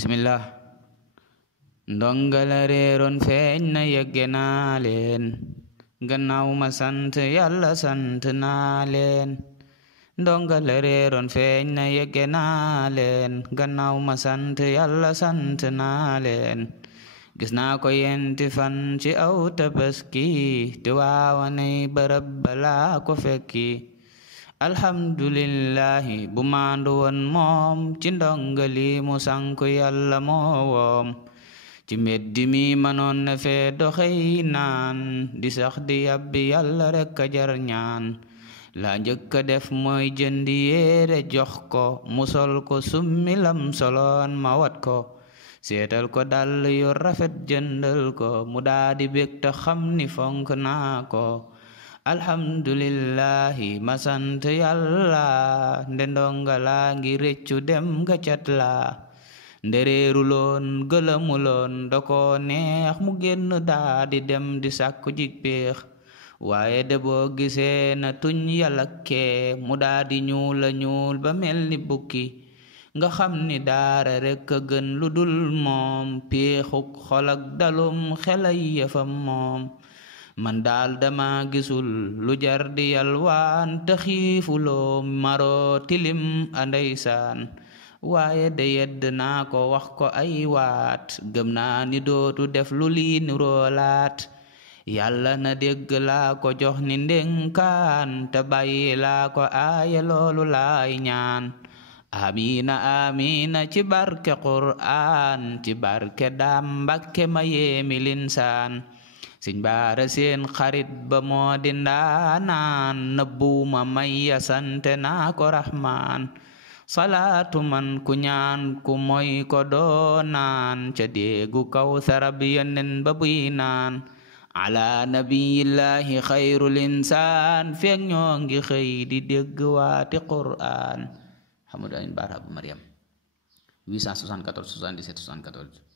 bismillah ndongal réeroon feeñ na yegge naa leen gannaaw ma sant yàlla sant naa leen ndongal réeroon feeñ na yegge naa leen gannaaw ma sant yàlla sant naa leen gis naa ko yenti fan ci aw tabaski te waawanay bërëb balaa ko fekki alhamdulillahi bu maandu woon moom ci ndongali mu sanku yàlla moo woom ci meddi mi manoon na fee doxey naan di sax di yàbbi yàlla rekk a jar ñaan la njëkk a def mooy jëndi yéere jox ko mu sol ko summi lam soloon ma wat ko seetal ko dal yu rafet jëndal ko mu daadi bég te xam ni fonk naa ko alhamdulillahi ma sant yàlla nde ndongala ngi réccu dem ga cat la ndereeruloon gëlëmuloon da ko neex mu génn daa di dem di sàkku jig péex waaye de boo gisee na tuñ yalakkee mu daa di ñuula ñuul ba mel ni bukki nga xam ni daara rekk a gën lu dul moom péexuk xol ak dalum xelay yëfam moom man daal dama gisul lu jar di yalwaan te xiifuloo maroo tilim andeysaan waaye de yedd naa ko wax ko ay waat gëm naa ni dootu def lu lii niroolaat yàlla na dégg laa ko jox ni ndénkaan te bàyyi laa ko aaye loolu laay ñaan amiina amiina ci barke qur'aan ci barke daam mbakke ma yéemi linsaan Sëñ Baara seen xarit ba moo di ndaanaan nëbbuma may ya sante naa ko rahmaan salaatu man ku ñaan ku moy ko doonaan ca déegu kawsara bi yonen ba buy naan ala nabiyillahi xayrul insaan feek ñoo ngi xëy di dégg waati qur'aan Hamadu Amin Baara bu Mariam 874 77 74